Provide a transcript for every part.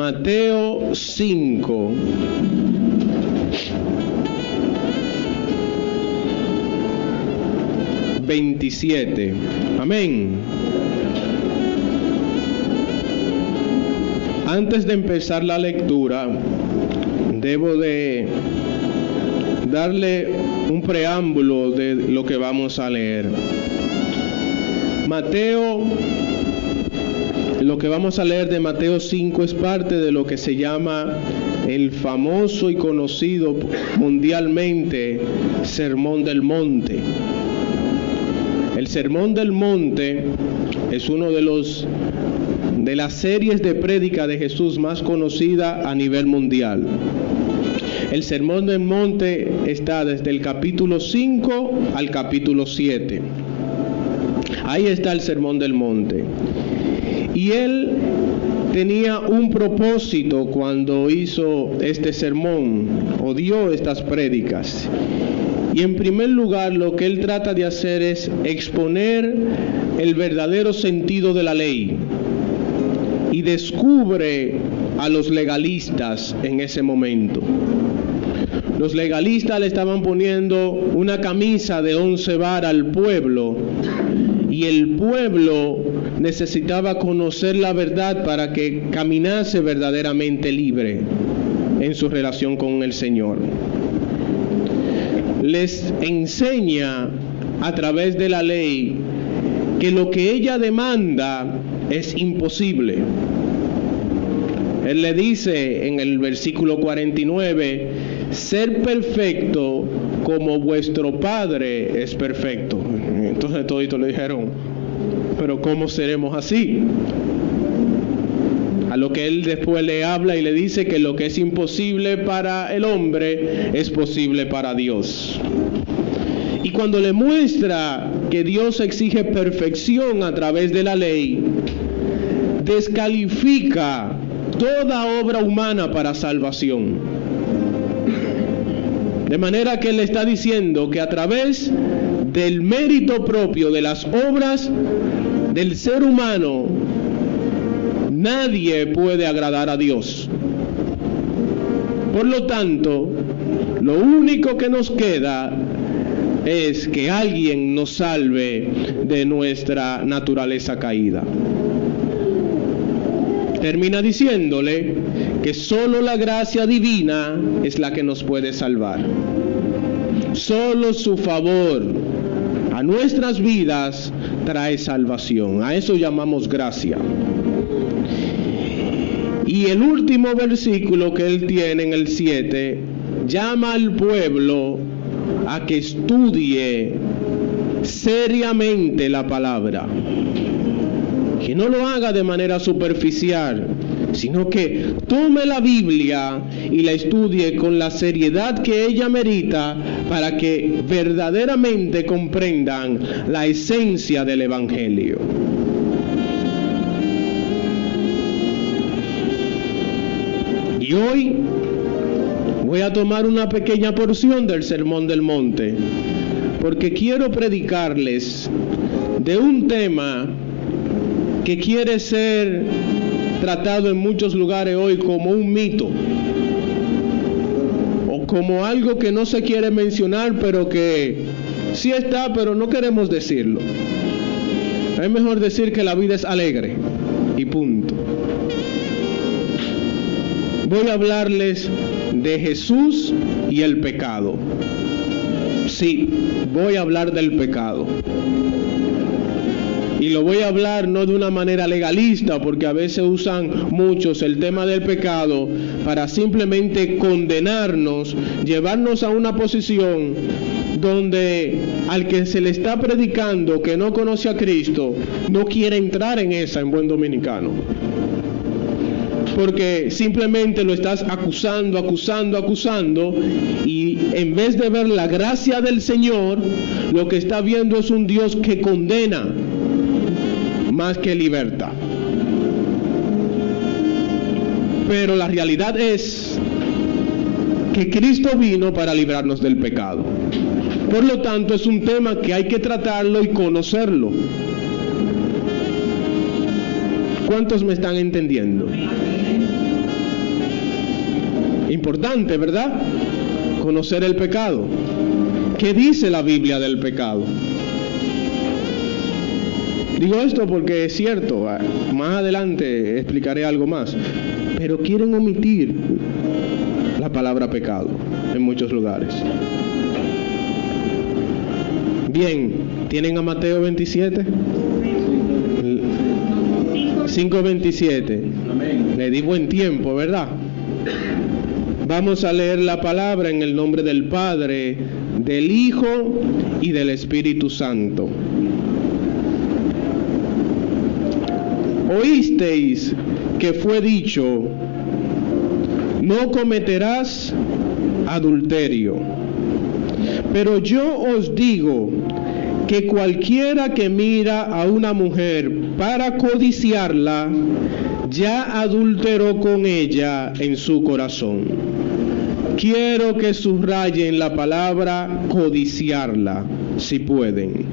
Mateo 5. ...27. Amén. Antes de empezar la lectura, debo de darle un preámbulo de lo que vamos a leer. Lo que vamos a leer de Mateo 5 es parte de lo que se llama el famoso y conocido mundialmente Sermón del Monte. El Sermón del Monte es uno de las series de prédica de Jesús más conocida a nivel mundial. El Sermón del Monte está desde el capítulo 5 al capítulo 7. Ahí está el Sermón del Monte. Y él tenía un propósito cuando hizo este sermón o dio estas prédicas. Y en primer lugar, lo que él trata de hacer es exponer el verdadero sentido de la ley. Y descubre a los legalistas en ese momento. Los legalistas le estaban poniendo una camisa de 11 varas al pueblo. Y el pueblo necesitaba conocer la verdad para que caminase verdaderamente libre en su relación con el Señor. Les enseña a través de la ley que lo que ella demanda es imposible. Él le dice en el versículo 49, ser perfecto como vuestro Padre es perfecto. Entonces toditos le dijeron, pero ¿cómo seremos así? A lo que él después le habla y le dice que lo que es imposible para el hombre es posible para Dios. Y cuando le muestra que Dios exige perfección a través de la ley, descalifica toda obra humana para salvación. De manera que él le está diciendo que a través del mérito propio de las obras del ser humano, nadie puede agradar a Dios. Por lo tanto, lo único que nos queda es que alguien nos salve de nuestra naturaleza caída. Termina diciéndole que solo la gracia divina es la que nos puede salvar. Solo su favor a nuestras vidas trae salvación. A eso llamamos gracia. Y el último versículo que él tiene en el 7, llama al pueblo a que estudie seriamente la palabra. Que no lo haga de manera superficial, sino que tome la Biblia y la estudie con la seriedad que ella merita para que verdaderamente comprendan la esencia del Evangelio. Y hoy voy a tomar una pequeña porción del Sermón del Monte, porque quiero predicarles de un tema que quiere ser tratado en muchos lugares hoy como un mito o como algo que no se quiere mencionar, pero que sí está, pero no queremos decirlo. Es mejor decir que la vida es alegre y punto. Voy a hablarles de Jesús y el pecado. Sí, voy a hablar del pecado. Y lo voy a hablar no de una manera legalista, porque a veces usan muchos el tema del pecado para simplemente condenarnos, llevarnos a una posición donde al que se le está predicando que no conoce a Cristo, no quiere entrar en esa en buen dominicano. Porque simplemente lo estás acusando, y en vez de ver la gracia del Señor, lo que está viendo es un Dios que condena más que libertad. Pero la realidad es que Cristo vino para librarnos del pecado. Por lo tanto, es un tema que hay que tratarlo y conocerlo. ¿Cuántos me están entendiendo? Importante, ¿verdad? Conocer el pecado. ¿Qué dice la Biblia del pecado? Digo esto porque es cierto, más adelante explicaré algo más, pero quieren omitir la palabra pecado en muchos lugares. Bien, ¿tienen a Mateo 27? 5:27. Le di buen tiempo, ¿verdad? Vamos a leer la palabra en el nombre del Padre, del Hijo y del Espíritu Santo. Oísteis que fue dicho, no cometerás adulterio. Pero yo os digo que cualquiera que mira a una mujer para codiciarla, ya adulteró con ella en su corazón. Quiero que subrayen la palabra codiciarla, si pueden.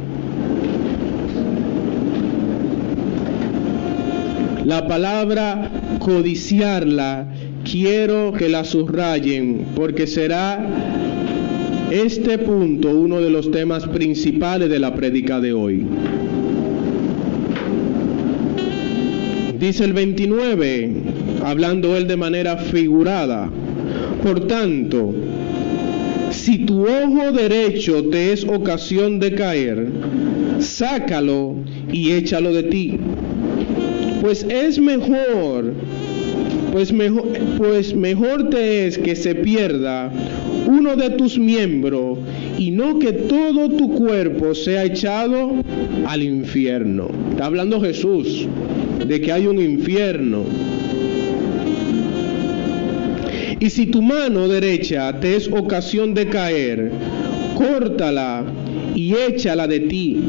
La palabra codiciarla, quiero que la subrayen, porque será este punto uno de los temas principales de la prédica de hoy. Dice el 29, hablando él de manera figurada: por tanto, si tu ojo derecho te es ocasión de caer, sácalo y échalo de ti. Pues mejor te es que se pierda uno de tus miembros y no que todo tu cuerpo sea echado al infierno. Está hablando Jesús de que hay un infierno. Y si tu mano derecha te es ocasión de caer, córtala y échala de ti.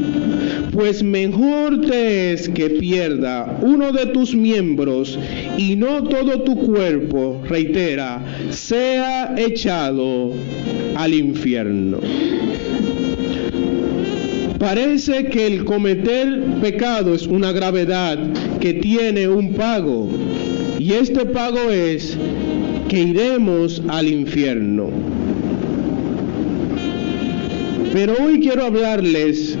Pues mejor te es que pierda uno de tus miembros y no todo tu cuerpo, reitera, sea echado al infierno. Parece que el cometer pecado es una gravedad que tiene un pago, y este pago es que iremos al infierno. Pero hoy quiero hablarles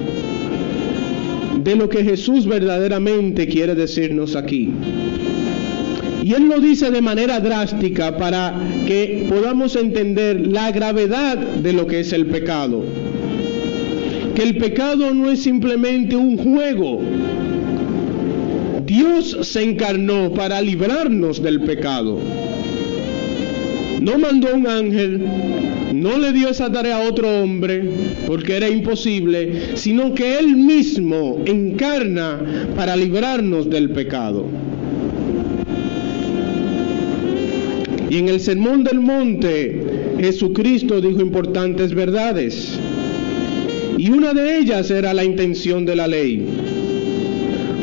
de lo que Jesús verdaderamente quiere decirnos aquí. Y Él lo dice de manera drástica para que podamos entender la gravedad de lo que es el pecado. Que el pecado no es simplemente un juego. Dios se encarnó para librarnos del pecado. No mandó un ángel, no le dio esa tarea a otro hombre, porque era imposible, sino que Él mismo encarna para librarnos del pecado. Y en el Sermón del Monte, Jesucristo dijo importantes verdades. Y una de ellas era la intención de la ley.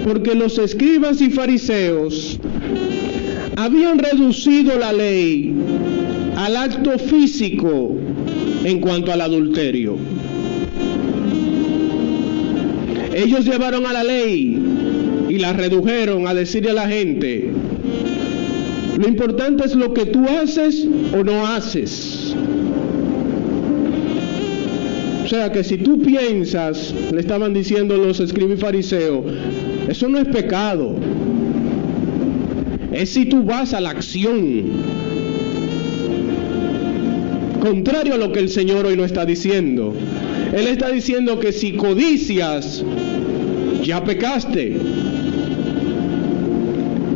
Porque los escribas y fariseos habían reducido la ley al acto físico en cuanto al adulterio. Ellos llevaron a la ley y la redujeron a decirle a la gente: lo importante es lo que tú haces o no haces. O sea que si tú piensas, le estaban diciendo los escribas y fariseos, eso no es pecado. Es si tú vas a la acción. Contrario a lo que el Señor hoy nos está diciendo. Él está diciendo que si codicias, ya pecaste.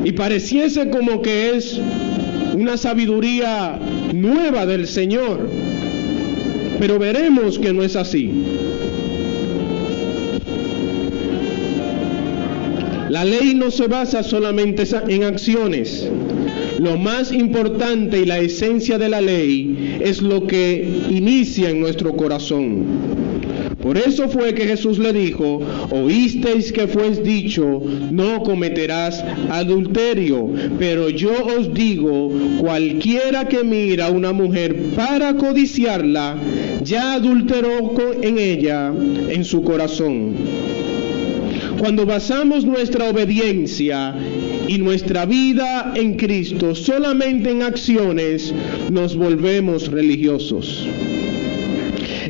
Y pareciese como que es una sabiduría nueva del Señor. Pero veremos que no es así. La ley no se basa solamente en acciones. Lo más importante y la esencia de la ley es lo que inicia en nuestro corazón. Por eso fue que Jesús le dijo: oísteis que fue dicho, no cometerás adulterio. Pero yo os digo, cualquiera que mira a una mujer para codiciarla, ya adulteró en ella en su corazón. Cuando basamos nuestra obediencia y nuestra vida en Cristo solamente en acciones, nos volvemos religiosos.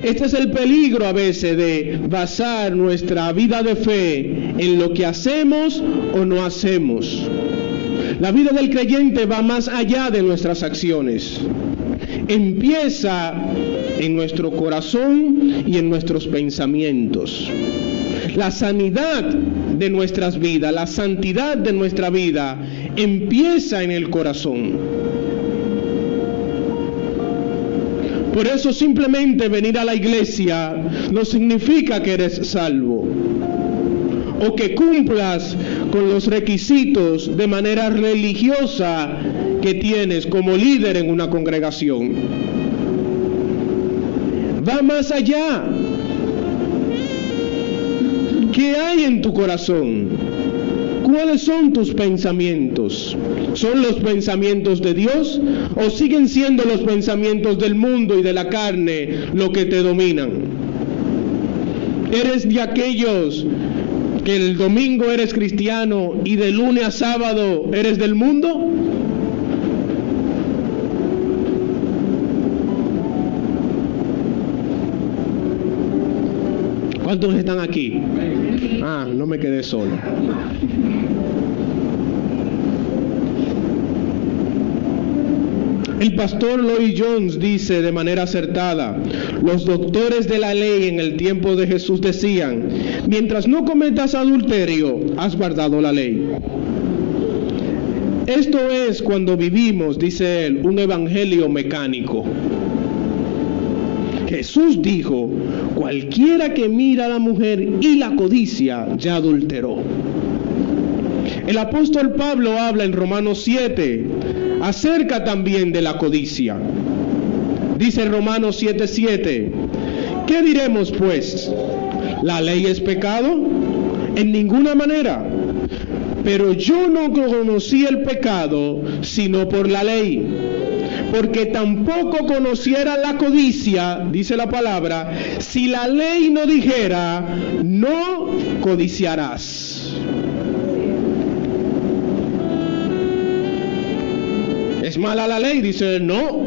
Este es el peligro a veces de basar nuestra vida de fe en lo que hacemos o no hacemos. La vida del creyente va más allá de nuestras acciones. Empieza en nuestro corazón y en nuestros pensamientos. La sanidad de nuestras vidas, la santidad de nuestra vida empieza en el corazón. Por eso simplemente venir a la iglesia no significa que eres salvo o que cumplas con los requisitos de manera religiosa que tienes como líder en una congregación. Va más allá. ¿Qué hay en tu corazón? ¿Cuáles son tus pensamientos? ¿Son los pensamientos de Dios o siguen siendo los pensamientos del mundo y de la carne lo que te dominan? ¿Eres de aquellos que el domingo eres cristiano y de lunes a sábado eres del mundo? ¿Cuántos están aquí? No me quedé solo. El pastor Lloyd Jones dice de manera acertada: los doctores de la ley en el tiempo de Jesús decían: mientras no cometas adulterio, has guardado la ley. Esto es cuando vivimos, dice él, un evangelio mecánico. Jesús dijo: cualquiera que mira a la mujer y la codicia, ya adulteró. El apóstol Pablo habla en Romanos 7 acerca también de la codicia. Dice Romanos 7:7: ¿qué diremos pues? ¿La ley es pecado? En ninguna manera. Pero yo no conocí el pecado sino por la ley, porque tampoco conociera la codicia, dice la palabra, si la ley no dijera: no codiciarás. ¿Es mala la ley? Dice él, no.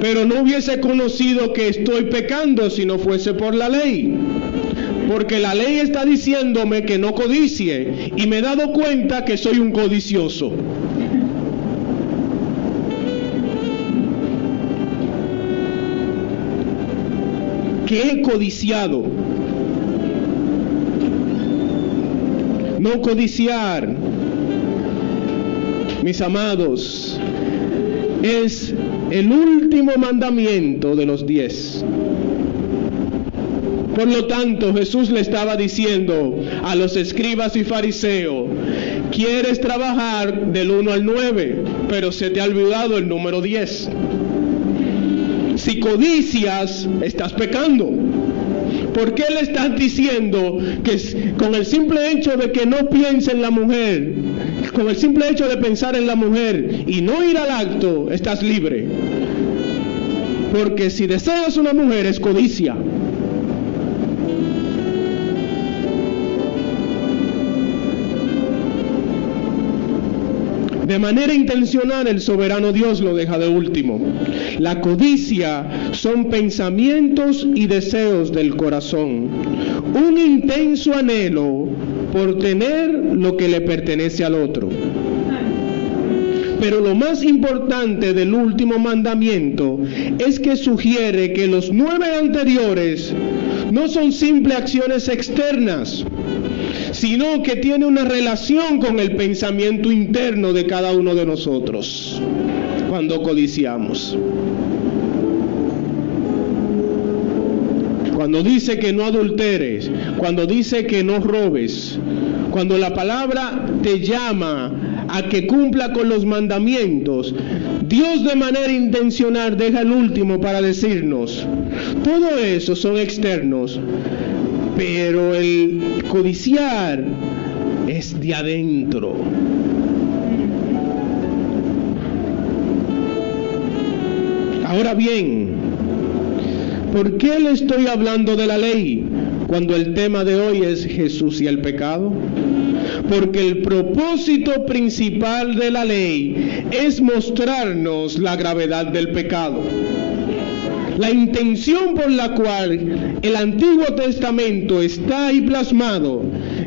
Pero no hubiese conocido que estoy pecando si no fuese por la ley. Porque la ley está diciéndome que no codicie y me he dado cuenta que soy un codicioso. Que he codiciado. No codiciar, mis amados, es el último mandamiento de los 10. Por lo tanto, Jesús le estaba diciendo a los escribas y fariseos: quieres trabajar del 1 al 9, pero se te ha olvidado el número 10. Si codicias, estás pecando. ¿Por qué le estás diciendo que con el simple hecho de que no piense en la mujer, con el simple hecho de pensar en la mujer y no ir al acto, estás libre? Porque si deseas una mujer es codicia. De manera intencional el soberano Dios lo deja de último. La codicia son pensamientos y deseos del corazón, un intenso anhelo por tener lo que le pertenece al otro. Pero lo más importante del último mandamiento es que sugiere que los 9 anteriores no son simples acciones externas, sino que tiene una relación con el pensamiento interno de cada uno de nosotros cuando codiciamos. Cuando dice que no adulteres, cuando dice que no robes, cuando la palabra te llama a que cumpla con los mandamientos, Dios de manera intencional deja el último para decirnos: todo eso son externos, pero el codiciar es de adentro. Ahora bien, ¿por qué le estoy hablando de la ley cuando el tema de hoy es Jesús y el pecado? porque el propósito principal de la ley es mostrarnos la gravedad del pecado. La intención por la cual el Antiguo Testamento está ahí plasmado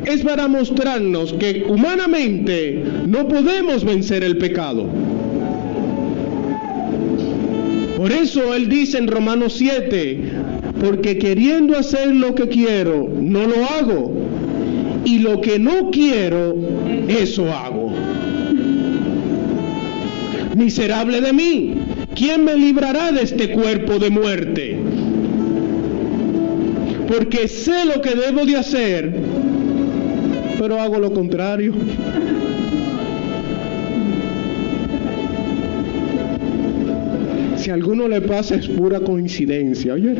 es para mostrarnos que humanamente no podemos vencer el pecado. Por eso él dice en Romanos 7, porque queriendo hacer lo que quiero, no lo hago, y lo que no quiero, eso hago. Miserable de mí, ¿quién me librará de este cuerpo de muerte? Porque sé lo que debo de hacer, pero hago lo contrario. Si a alguno le pasa es pura coincidencia, oye.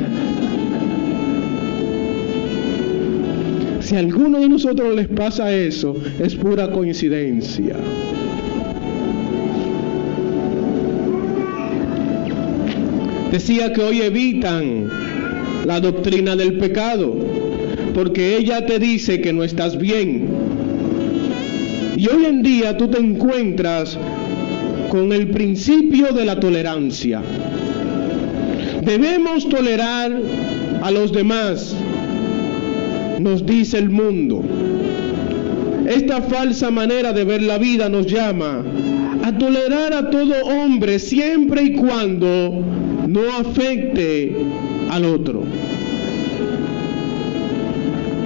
Si a alguno de nosotros les pasa eso, es pura coincidencia. Decía que hoy evitan la doctrina del pecado, porque ella te dice que no estás bien. Y hoy en día tú te encuentras con el principio de la tolerancia. Debemos tolerar a los demás, nos dice el mundo. Esta falsa manera de ver la vida nos llama a tolerar a todo hombre siempre y cuando no afecte al otro.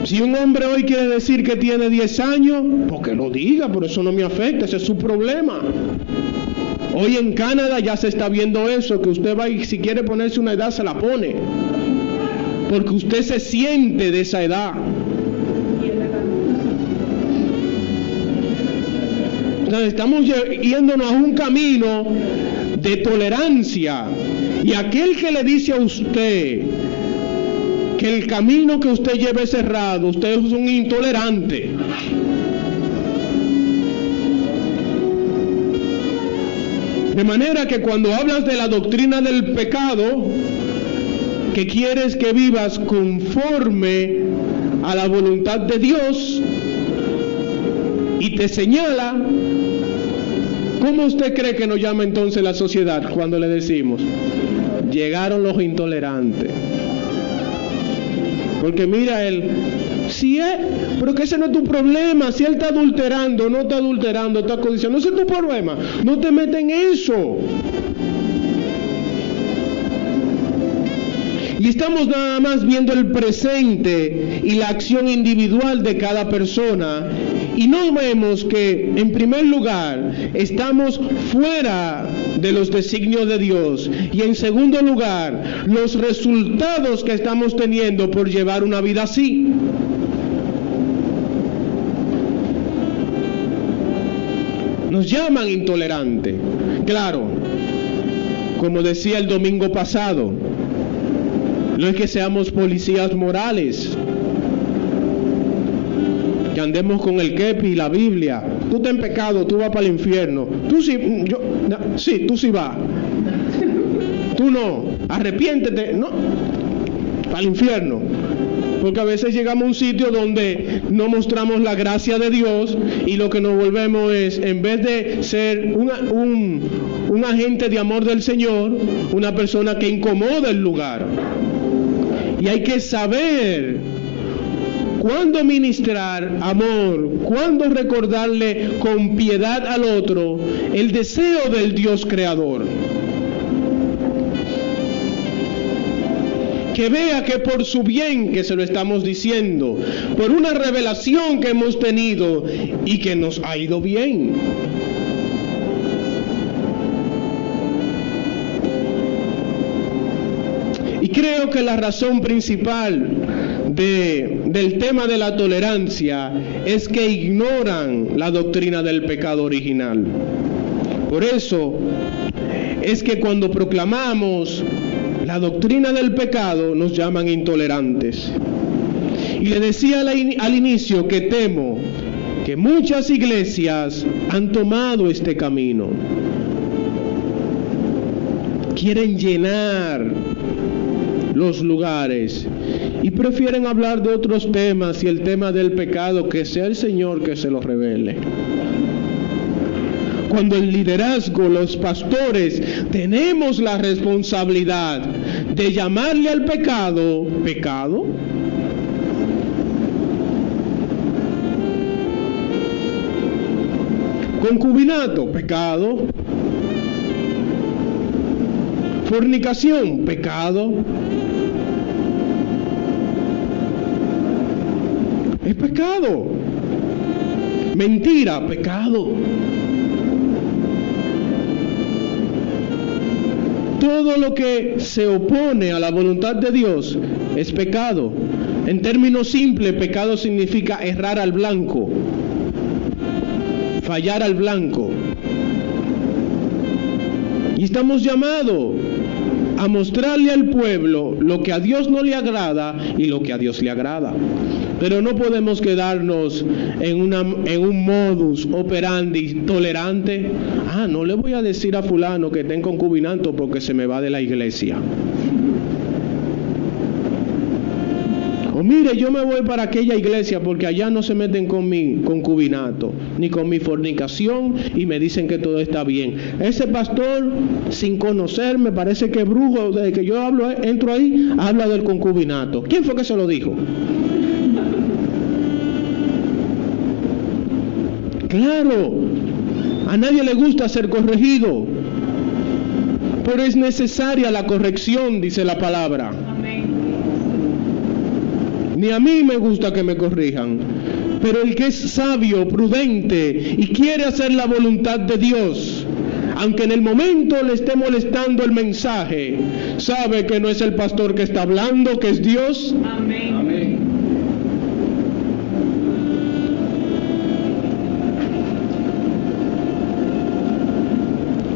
Si un hombre hoy quiere decir que tiene 10 años, pues que lo diga, pero eso no me afecta, ese es su problema. Hoy en Canadá ya se está viendo eso, que usted va y si quiere ponerse una edad se la pone, porque usted se siente de esa edad. Entonces estamos yéndonos a un camino de tolerancia, y aquel que le dice a usted que el camino que usted lleve es cerrado, usted es un intolerante. De manera que cuando hablas de la doctrina del pecado, que quieres que vivas conforme a la voluntad de Dios, y te señala, ¿cómo usted cree que nos llama entonces la sociedad cuando le decimos? Llegaron los intolerantes. Porque mira él, si es, pero que ese no es tu problema, si él está adulterando, no está adulterando, está codiciando, ese es tu problema, no te metas en eso. Y estamos nada más viendo el presente y la acción individual de cada persona, y no vemos que, en primer lugar, estamos fuera de los designios de Dios, y en segundo lugar, los resultados que estamos teniendo por llevar una vida así. Nos llaman intolerante. Claro, como decía el domingo pasado, no es que seamos policías morales, que andemos con el kepi y la Biblia. Tú estás en pecado, tú vas para el infierno. Tú sí, sí, tú sí vas. Tú no, arrepiéntete, no, para el infierno. Porque a veces llegamos a un sitio donde no mostramos la gracia de Dios, y lo que nos volvemos es, en vez de ser un agente de amor del Señor, una persona que incomoda el lugar. Y hay que saber cuándo ministrar amor, cuándo recordarle con piedad al otro el deseo del Dios creador. Que vea que por su bien que se lo estamos diciendo, por una revelación que hemos tenido y que nos ha ido bien. Y creo que la razón principal del tema de la tolerancia es que ignoran la doctrina del pecado original. Por eso es que cuando proclamamos la doctrina del pecado nos llaman intolerantes. Y le decía al inicio que temo que muchas iglesias han tomado este camino. Quieren llenar los lugares y prefieren hablar de otros temas y el tema del pecado, que sea el Señor que se lo revele. Cuando el liderazgo, los pastores, tenemos la responsabilidad de llamarle al pecado, pecado. Concubinato, pecado. Fornicación, pecado. Es pecado. Mentira, pecado. Todo lo que se opone a la voluntad de Dios es pecado. En términos simples, pecado significa errar al blanco, fallar al blanco. Y estamos llamados a mostrarle al pueblo lo que a Dios no le agrada y lo que a Dios le agrada. Pero no podemos quedarnos en un modus operandi tolerante. No le voy a decir a fulano que está en concubinato porque se me va de la iglesia. O mire, yo me voy para aquella iglesia porque allá no se meten con mi concubinato, ni con mi fornicación, y me dicen que todo está bien. Ese pastor, sin conocer, me parece que es brujo. Desde que yo entro ahí, habla del concubinato. ¿Quién fue que se lo dijo? Claro, a nadie le gusta ser corregido, pero es necesaria la corrección, dice la palabra. Ni a mí me gusta que me corrijan, pero el que es sabio, prudente y quiere hacer la voluntad de Dios, aunque en el momento le esté molestando el mensaje, sabe que no es el pastor que está hablando, que es Dios. Amén. Amén.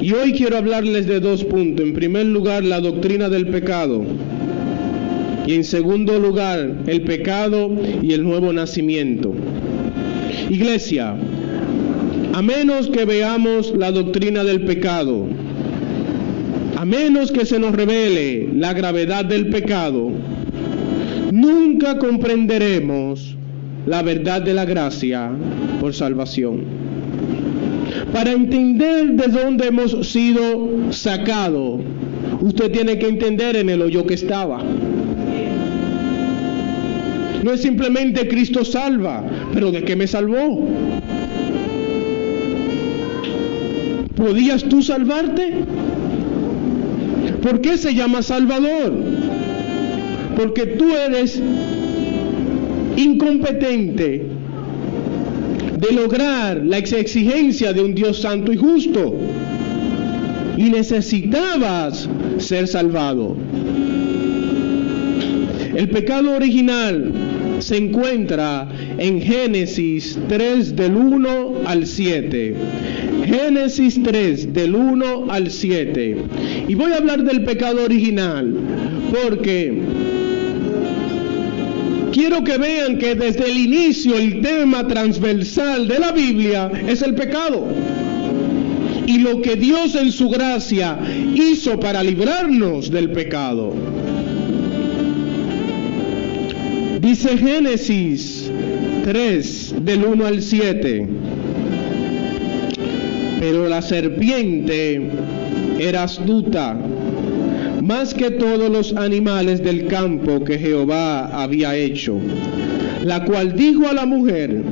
Y hoy quiero hablarles de dos puntos. En primer lugar, la doctrina del pecado. Y en segundo lugar, el pecado y el nuevo nacimiento. Iglesia, a menos que veamos la doctrina del pecado, a menos que se nos revele la gravedad del pecado, nunca comprenderemos la verdad de la gracia por salvación. Para entender de dónde hemos sido sacados, usted tiene que entender en el hoyo que estaba. No es simplemente Cristo salva, pero ¿de qué me salvó? ¿Podías tú salvarte? ¿Por qué se llama Salvador? Porque tú eres incompetente de lograr la exigencia de un Dios santo y justo, y necesitabas ser salvado. El pecado original se encuentra en Génesis 3 del 1 al 7. Génesis 3 del 1 al 7. Y voy a hablar del pecado original porque quiero que vean que desde el inicio el tema transversal de la Biblia es el pecado. Y lo que Dios en su gracia hizo para librarnos del pecado. Dice Génesis 3, del 1 al 7. Pero la serpiente era astuta, más que todos los animales del campo que Jehová había hecho, la cual dijo a la mujer: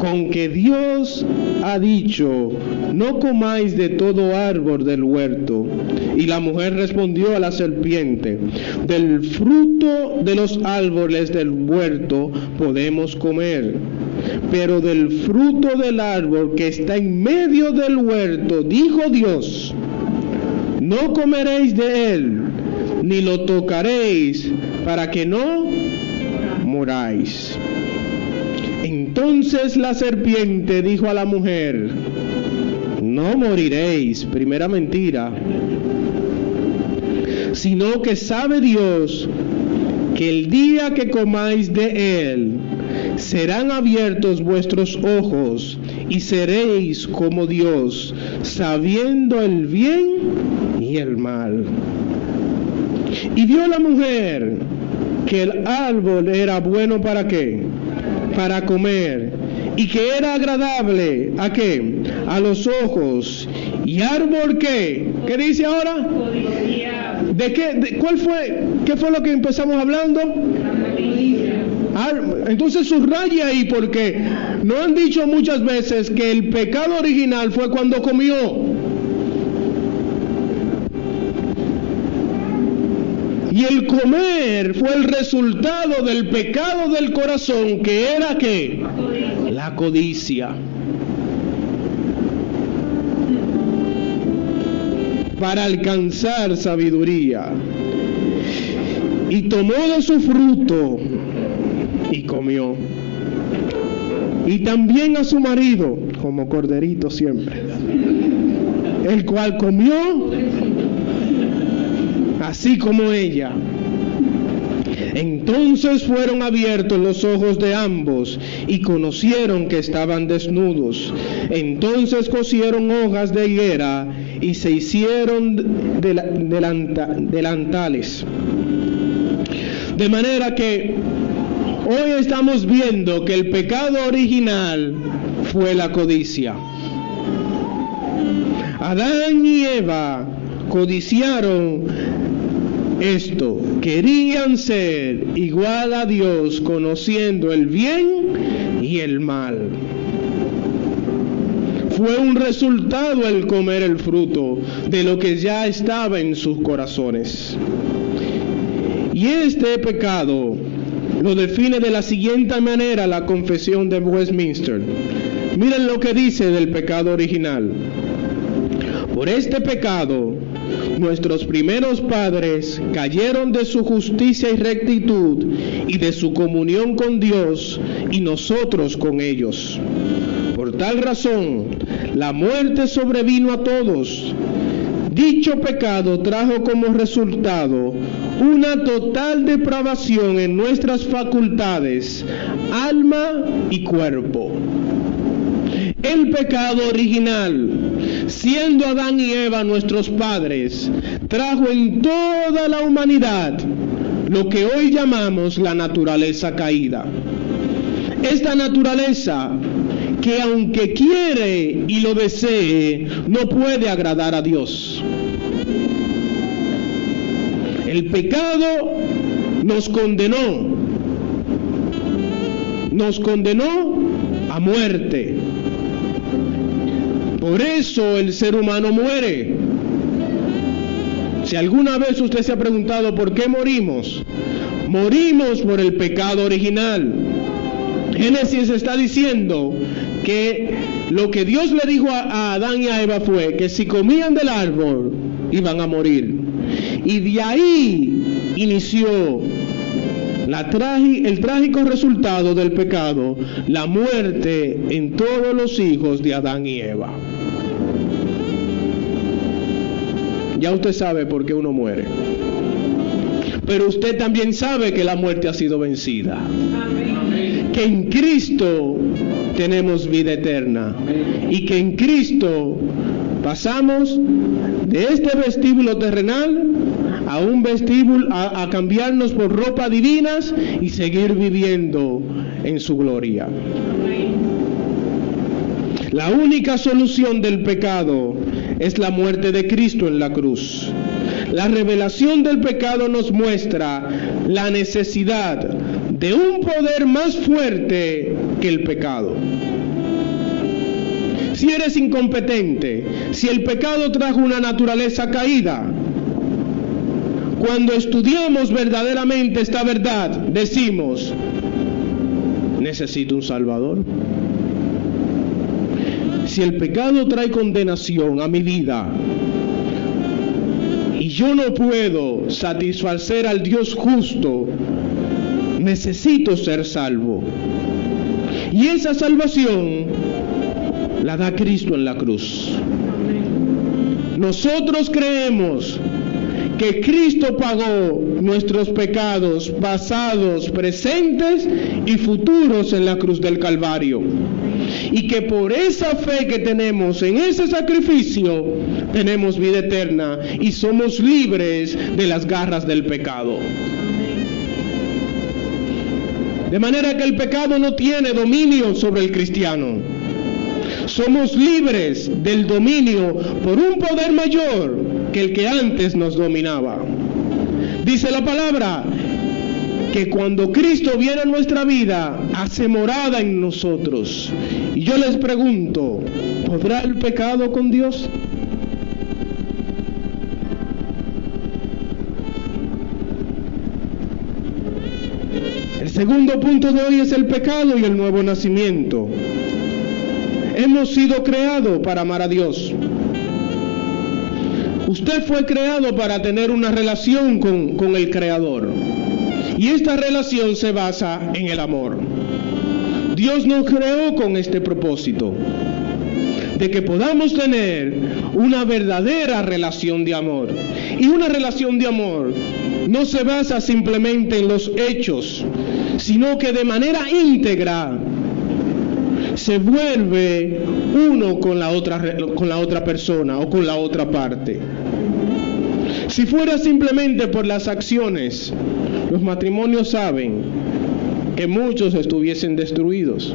con que Dios ha dicho, no comáis de todo árbol del huerto. Y la mujer respondió a la serpiente: del fruto de los árboles del huerto podemos comer, pero del fruto del árbol que está en medio del huerto, dijo Dios, no comeréis de él, ni lo tocaréis, para que no muráis. Entonces la serpiente dijo a la mujer: no moriréis, primera mentira, sino que sabe Dios que el día que comáis de él, serán abiertos vuestros ojos y seréis como Dios, sabiendo el bien y el mal. Y vio la mujer que el árbol era bueno ¿para qué? Para comer, y que era agradable ¿a qué? A los ojos, y árbol ¿qué? ¿Qué dice ahora? ¿De qué? ¿Qué fue lo que empezamos hablando? Entonces subraya ahí, porque no han dicho muchas veces que el pecado original fue cuando comió. Y el comer fue el resultado del pecado del corazón, que era ¿qué? La codicia. Para alcanzar sabiduría. Y tomó de su fruto y comió. Y también a su marido, como corderito siempre, el cual comió así como ella. Entonces fueron abiertos los ojos de ambos y conocieron que estaban desnudos. Entonces cosieron hojas de higuera y se hicieron delantales. De manera que hoy estamos viendo que el pecado original fue la codicia. Adán y Eva codiciaron esto, querían ser igual a Dios, conociendo el bien y el mal. Fue un resultado el comer el fruto de lo que ya estaba en sus corazones. Y este pecado lo define de la siguiente manera la Confesión de Westminster. Miren lo que dice del pecado original. Por este pecado, nuestros primeros padres cayeron de su justicia y rectitud y de su comunión con Dios, y nosotros con ellos. Por tal razón, la muerte sobrevino a todos. Dicho pecado trajo como resultado una total depravación en nuestras facultades, alma y cuerpo. El pecado original, siendo Adán y Eva nuestros padres, trajo en toda la humanidad lo que hoy llamamos la naturaleza caída. Esta naturaleza que aunque quiere y lo desee, no puede agradar a Dios. El pecado nos condenó a muerte. Por eso el ser humano muere. Si alguna vez usted se ha preguntado por qué morimos, morimos por el pecado original. Génesis está diciendo que lo que Dios le dijo a Adán y a Eva fue que si comían del árbol iban a morir. Y de ahí inició el trágico resultado del pecado, la muerte en todos los hijos de Adán y Eva. Ya usted sabe por qué uno muere. Pero usted también sabe que la muerte ha sido vencida. Amén. Que en Cristo tenemos vida eterna. Amén. Y que en Cristo pasamos de este vestíbulo terrenal a un vestíbulo, a cambiarnos por ropas divinas y seguir viviendo en su gloria. La única solución del pecado es la muerte de Cristo en la cruz. La revelación del pecado nos muestra la necesidad de un poder más fuerte que el pecado. Si eres incompetente, si el pecado trajo una naturaleza caída, cuando estudiamos verdaderamente esta verdad, decimos, necesito un Salvador. Si el pecado trae condenación a mi vida y yo no puedo satisfacer al Dios justo, necesito ser salvo. Y esa salvación la da Cristo en la cruz. Nosotros creemos que Cristo pagó nuestros pecados pasados, presentes y futuros en la cruz del Calvario. y que por esa fe que tenemos en ese sacrificio, tenemos vida eterna y somos libres de las garras del pecado. De manera que el pecado no tiene dominio sobre el cristiano. Somos libres del dominio por un poder mayor que el que antes nos dominaba. Dice la palabra que cuando Cristo viene a nuestra vida, hace morada en nosotros. Y yo les pregunto, ¿podrá el pecado con Dios? El segundo punto de hoy es el pecado y el nuevo nacimiento. Hemos sido creados para amar a Dios. Usted fue creado para tener una relación con el Creador. Y esta relación se basa en el amor. Dios nos creó con este propósito, de que podamos tener una verdadera relación de amor. Y una relación de amor no se basa simplemente en los hechos, sino que de manera íntegra se vuelve uno con la otra persona o con la otra parte. Si fuera simplemente por las acciones, los matrimonios saben que muchos estuviesen destruidos.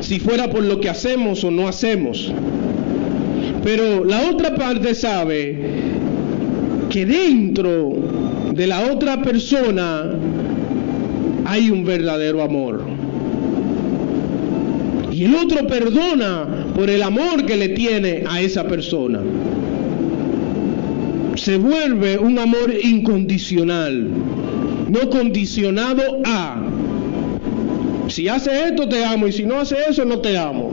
Si fuera por lo que hacemos o no hacemos. Pero la otra parte sabe que dentro de la otra persona hay un verdadero amor. Y el otro perdona por el amor que le tiene a esa persona. Se vuelve un amor incondicional, no condicionado a: si hace esto te amo y si no hace eso no te amo.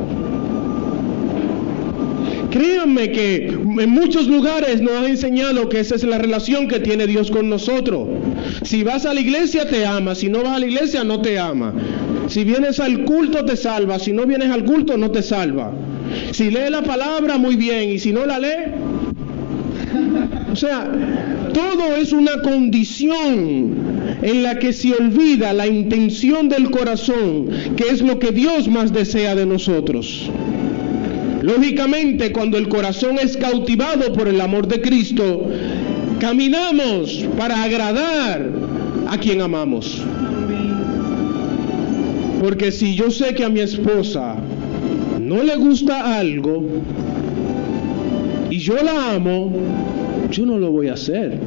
Créanme que en muchos lugares nos han enseñado que esa es la relación que tiene Dios con nosotros. Si vas a la iglesia te ama, si no vas a la iglesia no te ama. Si vienes al culto te salva, si no vienes al culto no te salva. Si lees la palabra muy bien y si no la lees, o sea, todo es una condición en la que se olvida la intención del corazón, que es lo que Dios más desea de nosotros. Lógicamente, cuando el corazón es cautivado por el amor de Cristo, caminamos para agradar a quien amamos. Porque si yo sé que a mi esposa no le gusta algo y yo la amo, yo no lo voy a hacer.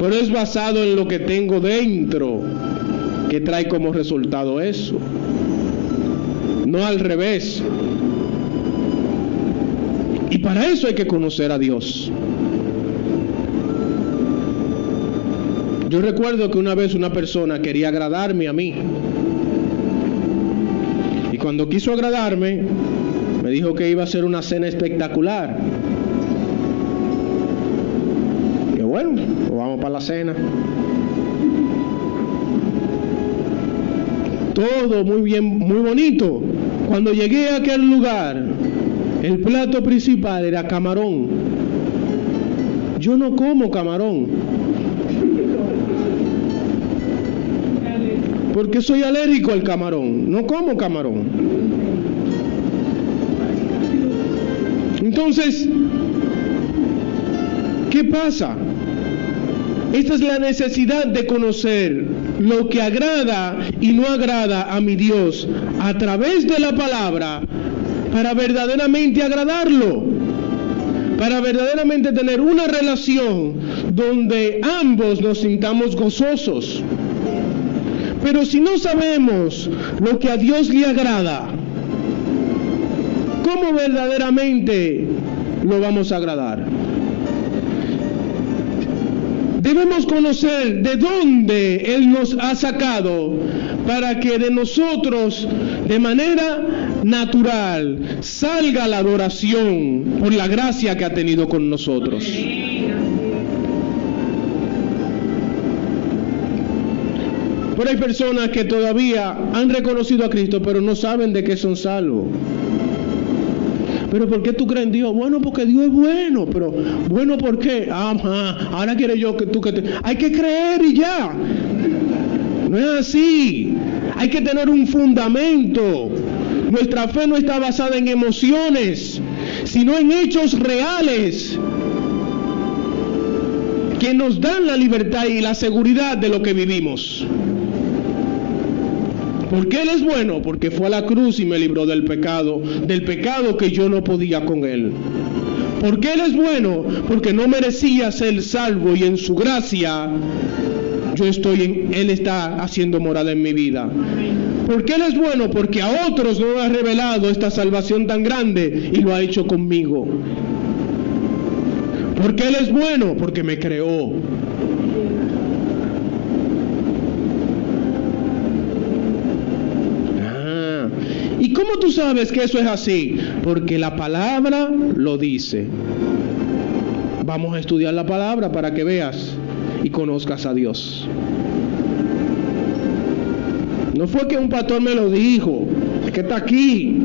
Pero es basado en lo que tengo dentro que trae como resultado eso. No al revés. Y para eso hay que conocer a Dios. Yo recuerdo que una vez una persona quería agradarme a mí. Y cuando quiso agradarme, me dijo que iba a hacer una cena espectacular. Que bueno, pues vamos para la cena. Todo muy bien, muy bonito. Cuando llegué a aquel lugar, el plato principal era camarón. Yo no como camarón, porque soy alérgico al camarón. No como camarón. Entonces, ¿qué pasa? Esta es la necesidad de conocer lo que agrada y no agrada a mi Dios a través de la palabra, para verdaderamente agradarlo, para verdaderamente tener una relación donde ambos nos sintamos gozosos. Pero si no sabemos lo que a Dios le agrada, ¿cómo verdaderamente lo vamos a agradar? Debemos conocer de dónde Él nos ha sacado para que de nosotros, de manera natural, salga la adoración por la gracia que ha tenido con nosotros. Pero hay personas que todavía han reconocido a Cristo, pero no saben de qué son salvos. ¿Pero por qué tú crees en Dios? Bueno, porque Dios es bueno. Pero, ¿bueno por qué? Ahora quiero yo que tú... Hay que creer y ya. No es así. Hay que tener un fundamento. Nuestra fe no está basada en emociones, sino en hechos reales que nos dan la libertad y la seguridad de lo que vivimos. ¿Por qué Él es bueno? Porque fue a la cruz y me libró del pecado que yo no podía con Él. ¿Por qué Él es bueno? Porque no merecía ser salvo y en su gracia Él está haciendo morada en mi vida. ¿Por qué Él es bueno? Porque a otros no ha revelado esta salvación tan grande y lo ha hecho conmigo. ¿Por qué Él es bueno? Porque me creó. ¿Y cómo tú sabes que eso es así? Porque la palabra lo dice. Vamos a estudiar la palabra para que veas y conozcas a Dios. No fue que un pastor me lo dijo, es que está aquí.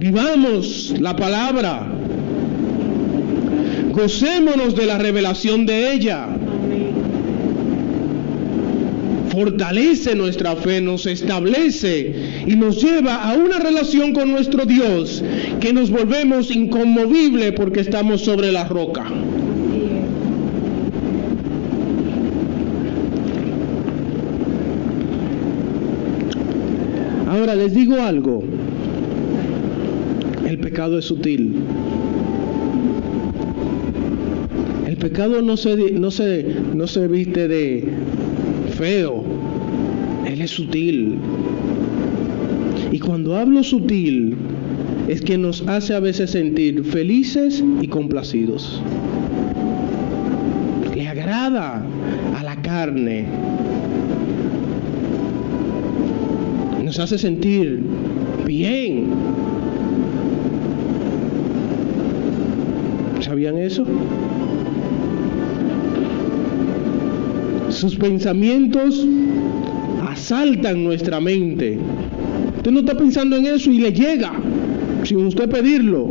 Vivamos la palabra. Gocémonos de la revelación de ella. Fortalece nuestra fe, nos establece y nos lleva a una relación con nuestro Dios que nos volvemos inconmovibles porque estamos sobre la roca. Ahora les digo algo. El pecado es sutil. El pecado no se viste de feo. Él es sutil. Y cuando hablo sutil, es que nos hace a veces sentir felices y complacidos. Le agrada a la carne. Nos hace sentir bien. ¿Sabían eso? Sus pensamientos asaltan nuestra mente. Usted no está pensando en eso y le llega, sin usted pedirlo.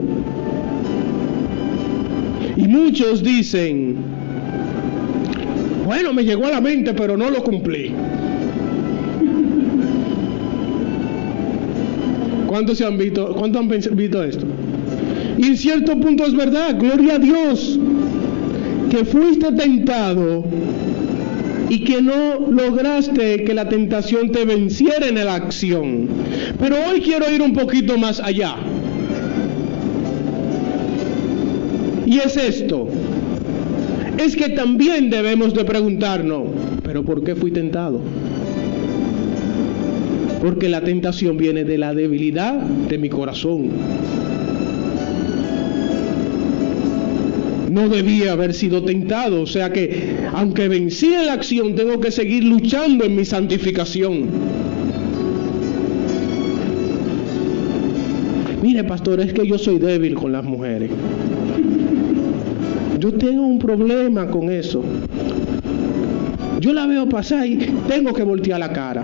Y muchos dicen, bueno, me llegó a la mente, pero no lo cumplí. ¿Cuántos han visto esto? Y en cierto punto es verdad, gloria a Dios, que fuiste tentado y que no lograste que la tentación te venciera en la acción. Pero hoy quiero ir un poquito más allá. Y es esto. Es que también debemos de preguntarnos, ¿pero por qué fui tentado? Porque la tentación viene de la debilidad de mi corazón. No debía haber sido tentado, o sea que aunque vencí en la acción, tengo que seguir luchando en mi santificación. Mire, pastor, es que yo soy débil con las mujeres. Yo tengo un problema con eso. Yo la veo pasar y tengo que voltear la cara.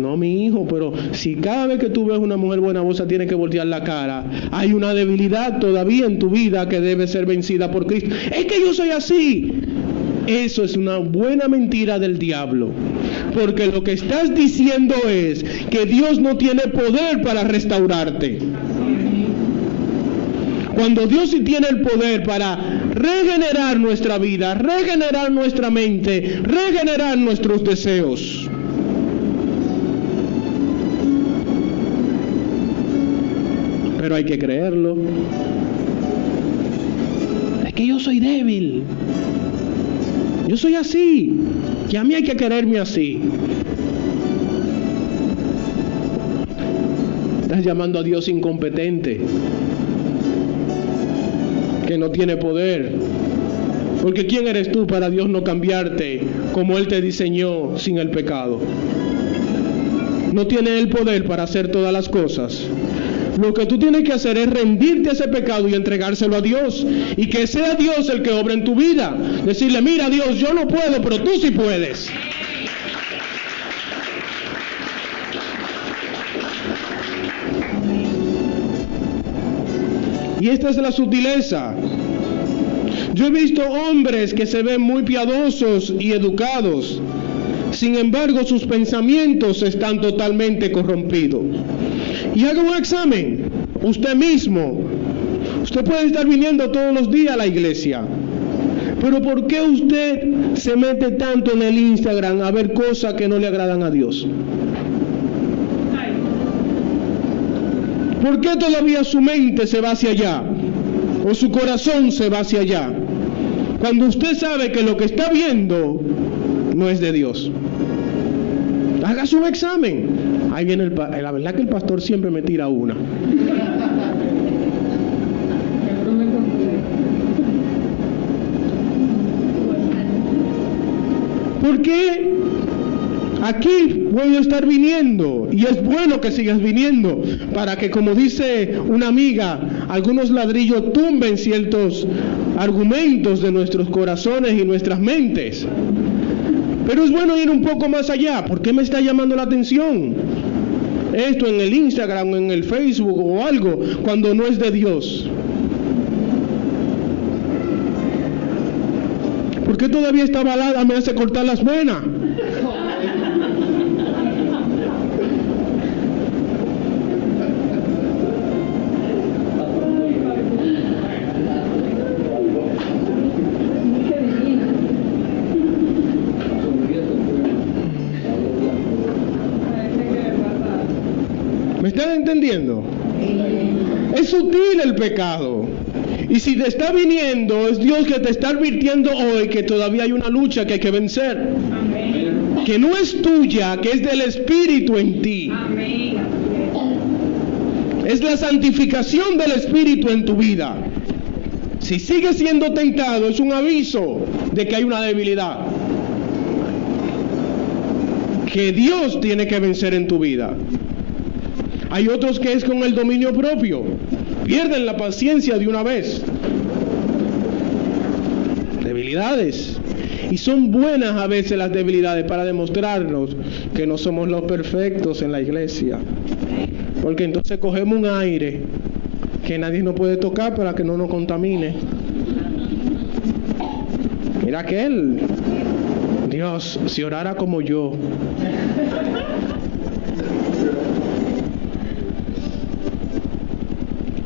No, mi hijo, pero si cada vez que tú ves una mujer buena moza tienes que voltear la cara, hay una debilidad todavía en tu vida que debe ser vencida por Cristo. Es que yo soy así. Eso es una buena mentira del diablo, porque lo que estás diciendo es que Dios no tiene poder para restaurarte. Cuando Dios sí tiene el poder para regenerar nuestra vida, regenerar nuestra mente, regenerar nuestros deseos. Pero hay que creerlo. Es que yo soy débil. Yo soy así. Que a mí hay que quererme así. Estás llamando a Dios incompetente, que no tiene poder. Porque ¿quién eres tú para Dios no cambiarte como Él te diseñó sin el pecado? No tiene el poder para hacer todas las cosas. Lo que tú tienes que hacer es rendirte a ese pecado y entregárselo a Dios. Y que sea Dios el que obra en tu vida. Decirle, mira Dios, yo no puedo, pero tú sí puedes. Y esta es la sutileza. Yo he visto hombres que se ven muy piadosos y educados, sin embargo sus pensamientos están totalmente corrompidos. Y haga un examen, usted mismo. Usted puede estar viniendo todos los días a la iglesia, pero ¿por qué usted se mete tanto en el Instagram a ver cosas que no le agradan a Dios? ¿Por qué todavía su mente se va hacia allá? ¿O su corazón se va hacia allá? Cuando usted sabe que lo que está viendo no es de Dios. Hágase un examen. Ahí viene la verdad que el pastor siempre me tira una. ¿Por qué aquí voy a estar viniendo? Y es bueno que sigas viniendo para que, como dice una amiga, algunos ladrillos tumben ciertos argumentos de nuestros corazones y nuestras mentes. Pero es bueno ir un poco más allá. ¿Por qué me está llamando la atención esto en el Instagram o en el Facebook o algo cuando no es de Dios? ¿Por qué todavía esta balada me hace cortar las venas? ¿Me están entendiendo? Es sutil el pecado. Y si te está viniendo, es Dios que te está advirtiendo hoy que todavía hay una lucha que hay que vencer. Amén. Que no es tuya, que es del Espíritu en ti. Amén. Es la santificación del Espíritu en tu vida. Si sigues siendo tentado, es un aviso de que hay una debilidad que Dios tiene que vencer en tu vida. Hay otros que es con el dominio propio. Pierden la paciencia de una vez. Debilidades. Y son buenas a veces las debilidades para demostrarnos que no somos los perfectos en la iglesia. Porque entonces cogemos un aire que nadie nos puede tocar para que no nos contamine. Mira aquel. Dios, si orara como yo.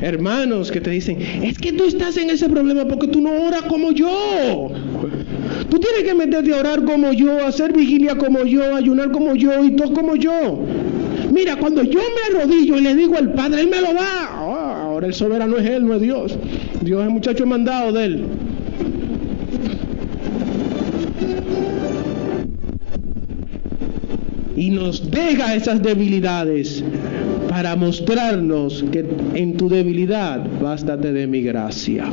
Hermanos que te dicen, es que tú estás en ese problema porque tú no oras como yo. Tú tienes que meterte a orar como yo, a hacer vigilia como yo, ayunar como yo y todo como yo. Mira, cuando yo me arrodillo y le digo al Padre, Él me lo da. Ahora el soberano es Él, no es Dios. Dios es el muchacho mandado de Él. Y nos deja esas debilidades para mostrarnos que en tu debilidad bástate de mi gracia.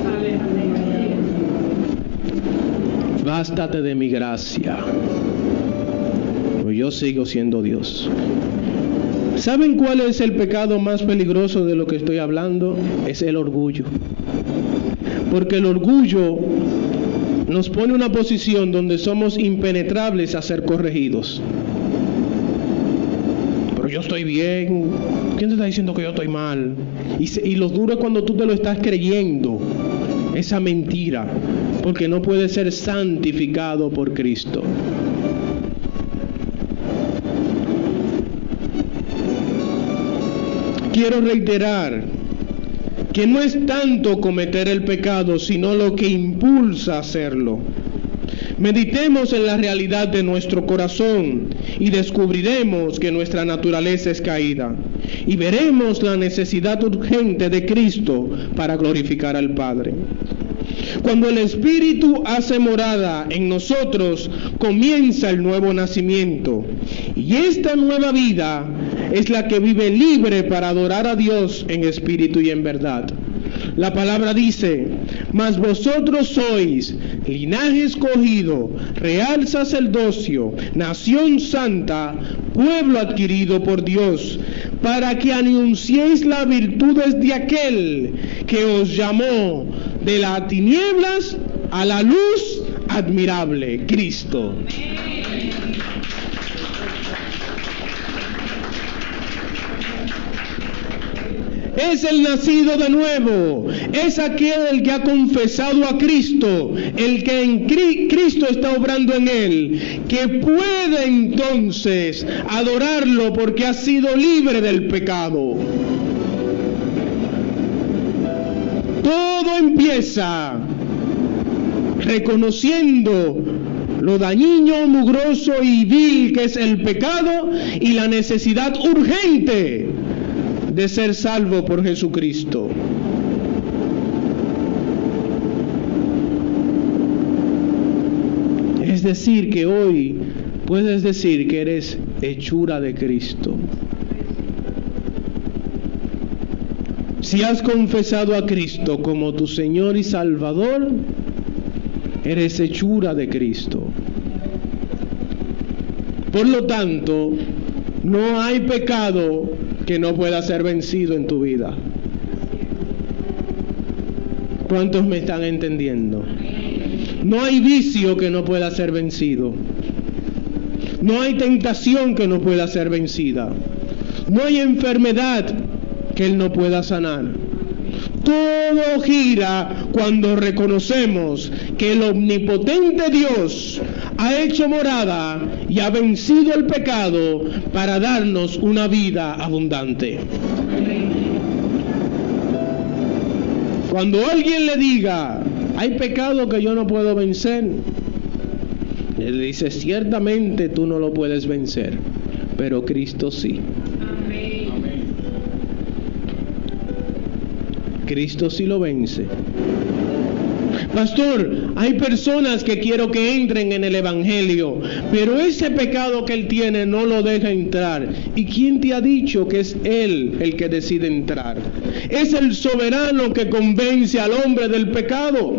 Bástate de mi gracia. Pues yo sigo siendo Dios. ¿Saben cuál es el pecado más peligroso de lo que estoy hablando? Es el orgullo. Porque el orgullo nos pone en una posición donde somos impenetrables a ser corregidos. Pero yo estoy bien. ¿Quién te está diciendo que yo estoy mal? Y lo duro es cuando tú te lo estás creyendo. Esa mentira. Porque no puede ser santificado por Cristo. Quiero reiterar que no es tanto cometer el pecado, sino lo que impulsa a hacerlo. Meditemos en la realidad de nuestro corazón y descubriremos que nuestra naturaleza es caída y veremos la necesidad urgente de Cristo para glorificar al Padre. Cuando el Espíritu hace morada en nosotros, comienza el nuevo nacimiento. Y esta nueva vida es la que vive libre para adorar a Dios en espíritu y en verdad. La palabra dice, mas vosotros sois linaje escogido, real sacerdocio, nación santa, pueblo adquirido por Dios, para que anunciéis las virtudes de aquel que os llamó de las tinieblas a la luz admirable, Cristo. es el nacido de nuevo, es aquel que ha confesado a Cristo, el que en Cristo está obrando en él, que puede entonces adorarlo porque ha sido libre del pecado. Todo empieza reconociendo lo dañino, mugroso y vil que es el pecado y la necesidad urgente de ser salvo por Jesucristo. Es decir, que hoy puedes decir que eres hechura de Cristo. Si has confesado a Cristo como tu Señor y Salvador, eres hechura de Cristo. Por lo tanto, no hay pecado que no pueda ser vencido en tu vida. ¿Cuántos me están entendiendo? No hay vicio que no pueda ser vencido. No hay tentación que no pueda ser vencida. No hay enfermedad que Él no pueda sanar. Todo gira cuando reconocemos que el omnipotente Dios ha hecho morada y ha vencido el pecado para darnos una vida abundante. Cuando alguien le diga, hay pecado que yo no puedo vencer, él dice, ciertamente tú no lo puedes vencer, pero Cristo sí. Cristo sí lo vence. Pastor, hay personas que quiero que entren en el Evangelio, pero ese pecado que él tiene no lo deja entrar. ¿Y quién te ha dicho que es él el que decide entrar? Es el soberano que convence al hombre del pecado.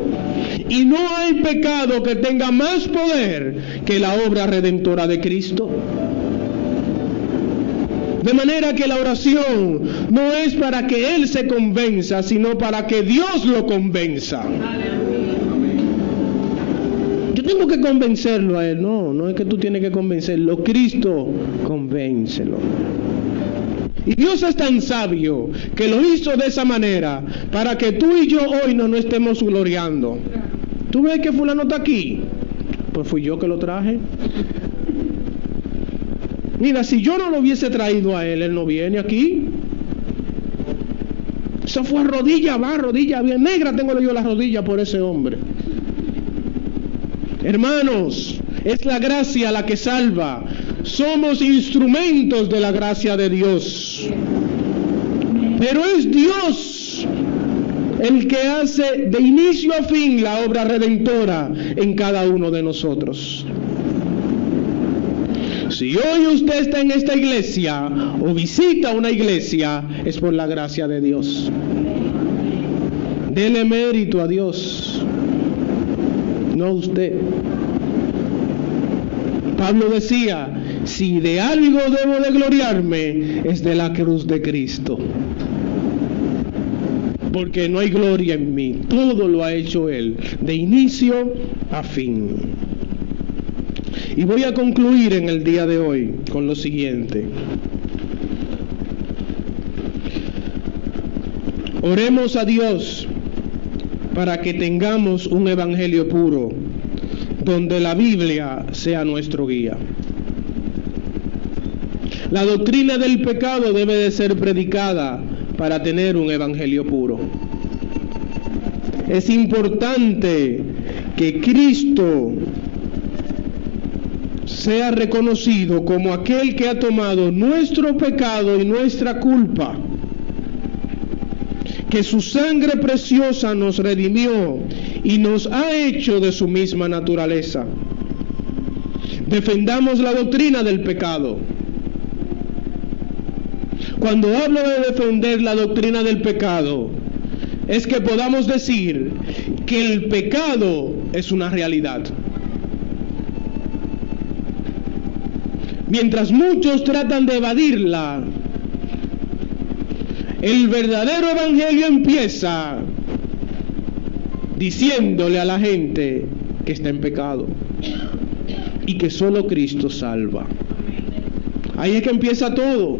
Y no hay pecado que tenga más poder que la obra redentora de Cristo. De manera que la oración no es para que Él se convenza, sino para que Dios lo convenza. Yo tengo que convencerlo a Él. No es que tú tienes que convencerlo. Cristo, convéncelo. Y Dios es tan sabio que lo hizo de esa manera para que tú y yo hoy no nos estemos gloriando. ¿Tú ves que fulano está aquí? Pues fui yo que lo traje. Mira, si yo no lo hubiese traído a él, él no viene aquí. Eso fue rodilla va, rodilla bien negra tengo yo la rodilla por ese hombre. Hermanos, es la gracia la que salva. Somos instrumentos de la gracia de Dios. Pero es Dios el que hace de inicio a fin la obra redentora en cada uno de nosotros. Si hoy usted está en esta iglesia o visita una iglesia, es por la gracia de Dios. Dele mérito a Dios, no a usted. Pablo decía, si de algo debo de gloriarme, es de la cruz de Cristo. Porque no hay gloria en mí, todo lo ha hecho Él, de inicio a fin. Y voy a concluir en el día de hoy con lo siguiente. Oremos a Dios para que tengamos un evangelio puro, donde la Biblia sea nuestro guía. La doctrina del pecado debe de ser predicada para tener un evangelio puro. Es importante que Cristo sea reconocido como aquel que ha tomado nuestro pecado y nuestra culpa, que su sangre preciosa nos redimió y nos ha hecho de su misma naturaleza. Defendamos la doctrina del pecado. Cuando hablo de defender la doctrina del pecado, es que podamos decir que el pecado es una realidad. Mientras muchos tratan de evadirla, el verdadero evangelio empieza diciéndole a la gente que está en pecado y que solo Cristo salva. Ahí es que empieza todo.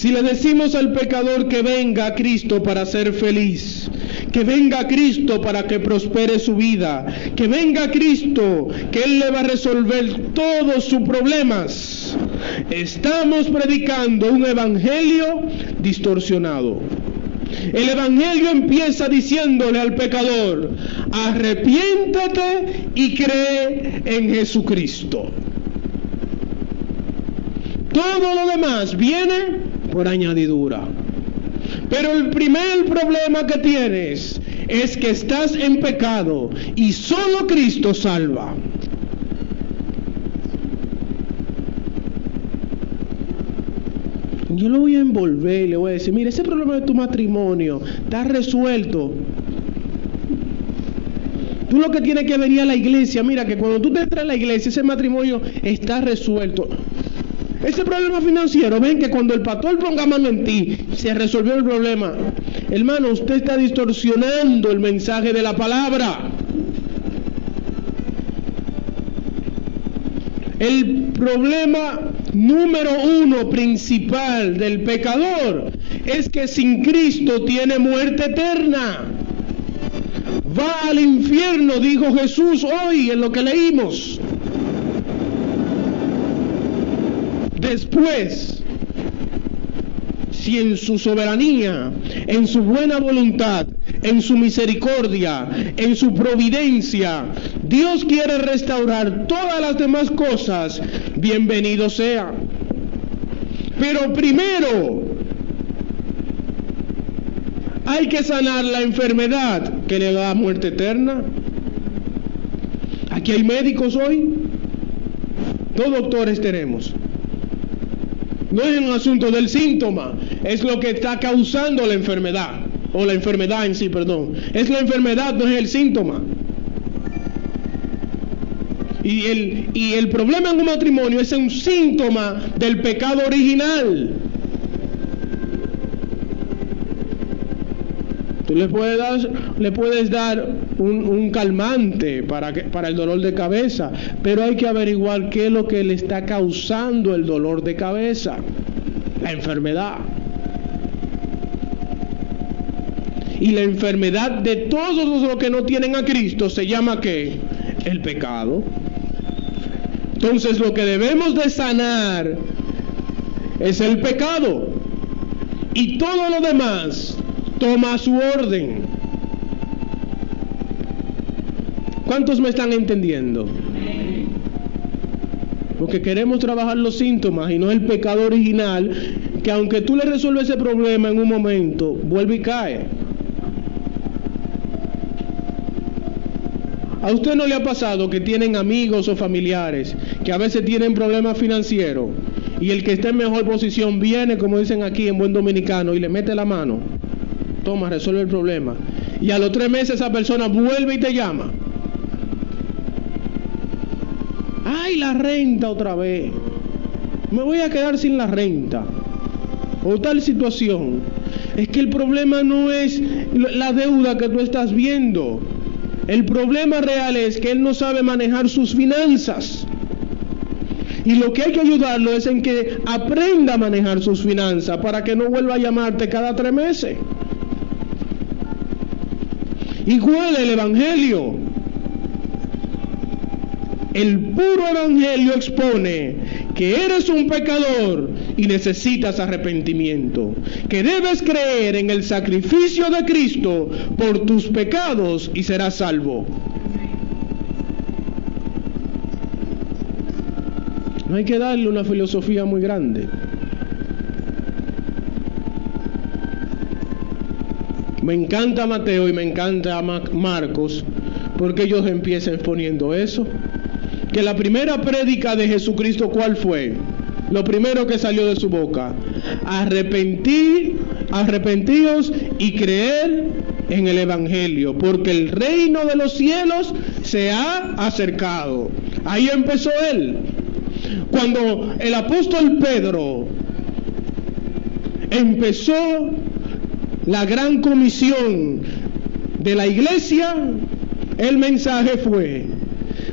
Si le decimos al pecador que venga a Cristo para ser feliz, que venga a Cristo para que prospere su vida, que venga a Cristo, que Él le va a resolver todos sus problemas, estamos predicando un evangelio distorsionado. El evangelio empieza diciéndole al pecador: arrepiéntate y cree en Jesucristo. Todo lo demás viene por añadidura. Pero el primer problema que tienes es que estás en pecado y solo Cristo salva. Yo lo voy a envolver y le voy a decir: mira, ese problema de tu matrimonio está resuelto. Tú lo que tienes que venir a la iglesia. Mira, que cuando tú te entras a la iglesia, ese matrimonio está resuelto. Ese problema financiero, ven que cuando el pastor ponga mano en ti, se resolvió el problema. Hermano, usted está distorsionando el mensaje de la palabra. El problema número uno principal del pecador es que sin Cristo tiene muerte eterna. Va al infierno, dijo Jesús hoy en lo que leímos. Después, si en su soberanía, en su buena voluntad, en su misericordia, en su providencia, Dios quiere restaurar todas las demás cosas, bienvenido sea. Pero primero hay que sanar la enfermedad que le da muerte eterna. Aquí hay médicos hoy, todos doctores tenemos. No es un asunto del síntoma, es lo que está causando la enfermedad, o la enfermedad en sí, perdón. Es la enfermedad, no es el síntoma. Y el problema en un matrimonio es un síntoma del pecado original. Tú le puedes dar un calmante para el dolor de cabeza, pero hay que averiguar qué es lo que le está causando el dolor de cabeza, la enfermedad. Y la enfermedad de todos los que no tienen a Cristo se llama ¿qué? El pecado. Entonces lo que debemos de sanar es el pecado, y todo lo demás toma su orden. ¿Cuántos me están entendiendo? Porque queremos trabajar los síntomas y no el pecado original, que aunque tú le resuelves ese problema en un momento, vuelve y cae. ¿A usted no le ha pasado que tienen amigos o familiares que a veces tienen problemas financieros y el que está en mejor posición viene, como dicen aquí en buen dominicano, y le mete la mano? Toma, resuelve el problema. Y a los 3 meses esa persona vuelve y te llama. ¡Ay, la renta otra vez! Me voy a quedar sin la renta. O tal situación. Es que el problema no es la deuda que tú estás viendo. El problema real es que él no sabe manejar sus finanzas. Y lo que hay que ayudarlo es en que aprenda a manejar sus finanzas para que no vuelva a llamarte cada 3 meses. Igual el evangelio. El puro evangelio expone que eres un pecador y necesitas arrepentimiento, que debes creer en el sacrificio de Cristo por tus pecados y serás salvo. No hay que darle una filosofía muy grande. Me encanta Mateo y me encanta Marcos, porque ellos empiezan exponiendo eso. Que la primera prédica de Jesucristo, ¿cuál fue? Lo primero que salió de su boca: arrepentíos y creer en el evangelio, porque el reino de los cielos se ha acercado. Ahí empezó él. Cuando el apóstol Pedro empezó la gran comisión de la iglesia, el mensaje fue: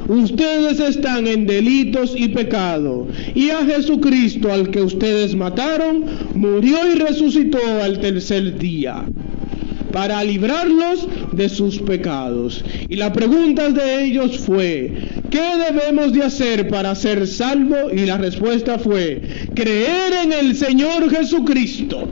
ustedes están en delitos y pecado, y a Jesucristo, al que ustedes mataron, murió y resucitó al tercer día, para librarlos de sus pecados. Y la pregunta de ellos fue: ¿qué debemos de hacer para ser salvos? Y la respuesta fue: creer en el Señor Jesucristo.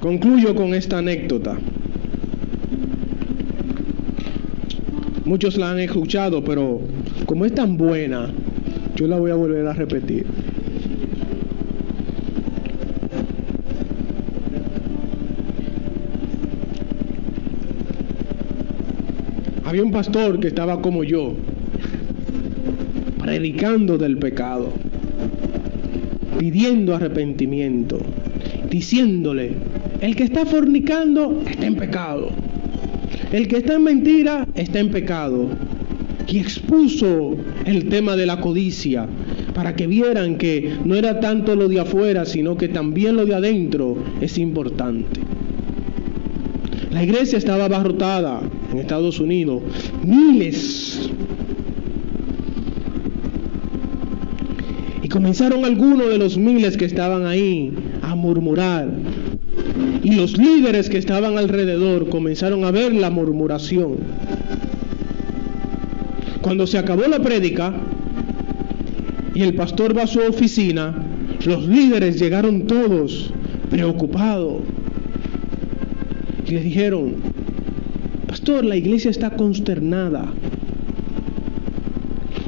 Concluyo con esta anécdota. Muchos la han escuchado, pero como es tan buena, yo la voy a volver a repetir. Había un pastor que estaba como yo, predicando del pecado, pidiendo arrepentimiento, diciéndole: el que está fornicando está en pecado, el que está en mentira está en pecado. Y expuso el tema de la codicia para que vieran que no era tanto lo de afuera, sino que también lo de adentro es importante. La iglesia estaba abarrotada en Estados Unidos, miles. Y comenzaron algunos de los miles que estaban ahí a murmurar. Y los líderes que estaban alrededor comenzaron a ver la murmuración. Cuando se acabó la prédica y el pastor va a su oficina, los líderes llegaron todos preocupados. Y le dijeron: pastor, la iglesia está consternada.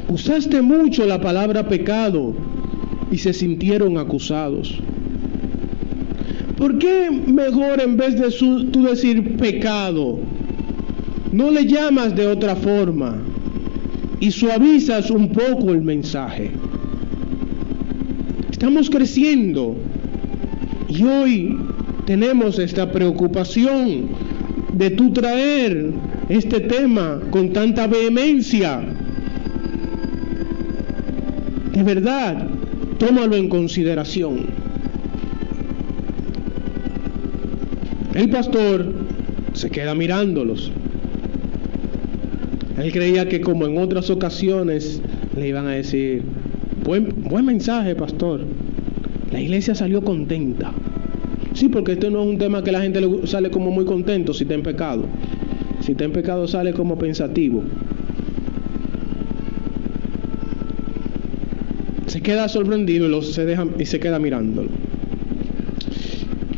Usaste mucho la palabra pecado y se sintieron acusados. ¿Por qué mejor, en vez de tú decir pecado, no le llamas de otra forma y suavizas un poco el mensaje? Estamos creciendo y hoy tenemos esta preocupación de tú traer este tema con tanta vehemencia. De verdad, tómalo en consideración. El pastor se queda mirándolos. Él creía que, como en otras ocasiones, le iban a decir: buen mensaje, pastor. La iglesia salió contenta. Sí, porque esto no es un tema que la gente le sale como muy contento si está en pecado. Si está en pecado sale como pensativo. Se queda sorprendido y se queda mirándolo.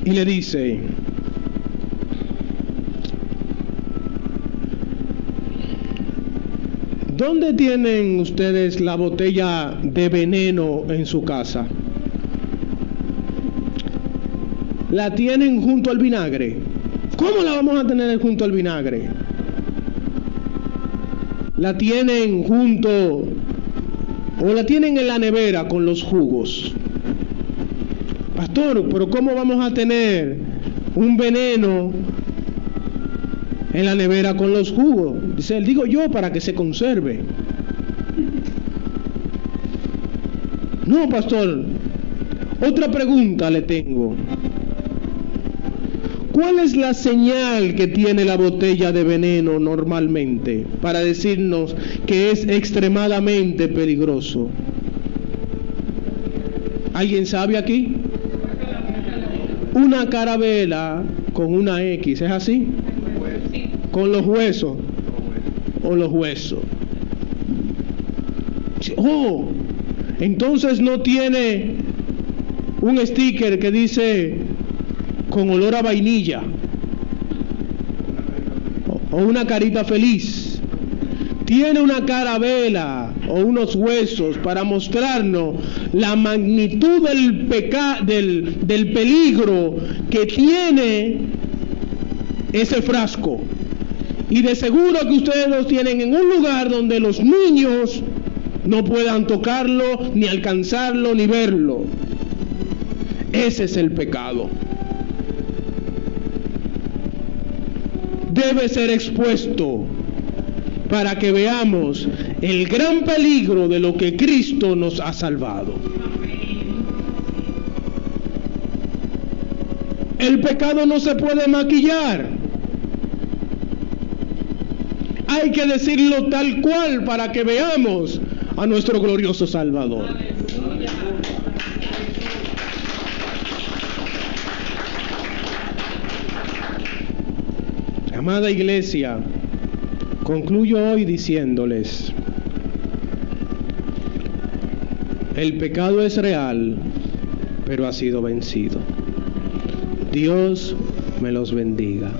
Y le dice: ¿dónde tienen ustedes la botella de veneno en su casa? ¿La tienen junto al vinagre? ¿Cómo la vamos a tener junto al vinagre? ¿La tienen junto o la tienen en la nevera con los jugos? Pastor, pero ¿cómo vamos a tener un veneno en la nevera con los jugos? Dice él: digo yo, para que se conserve. No, pastor, otra pregunta le tengo. ¿Cuál es la señal que tiene la botella de veneno normalmente para decirnos que es extremadamente peligroso? ¿Alguien sabe aquí? Una carabela con una X, ¿es así? Con los huesos. O los huesos. Oh, entonces no tiene un sticker que dice con olor a vainilla o una carita feliz. Tiene una carabela o unos huesos para mostrarnos la magnitud del peligro que tiene ese frasco. Y de seguro que ustedes los tienen en un lugar donde los niños no puedan tocarlo, ni alcanzarlo, ni verlo. Ese es el pecado. Debe ser expuesto para que veamos el gran peligro de lo que Cristo nos ha salvado. El pecado no se puede maquillar. Hay que decirlo tal cual para que veamos a nuestro glorioso Salvador. Amada iglesia, concluyo hoy diciéndoles, el pecado es real, pero ha sido vencido. Dios me los bendiga.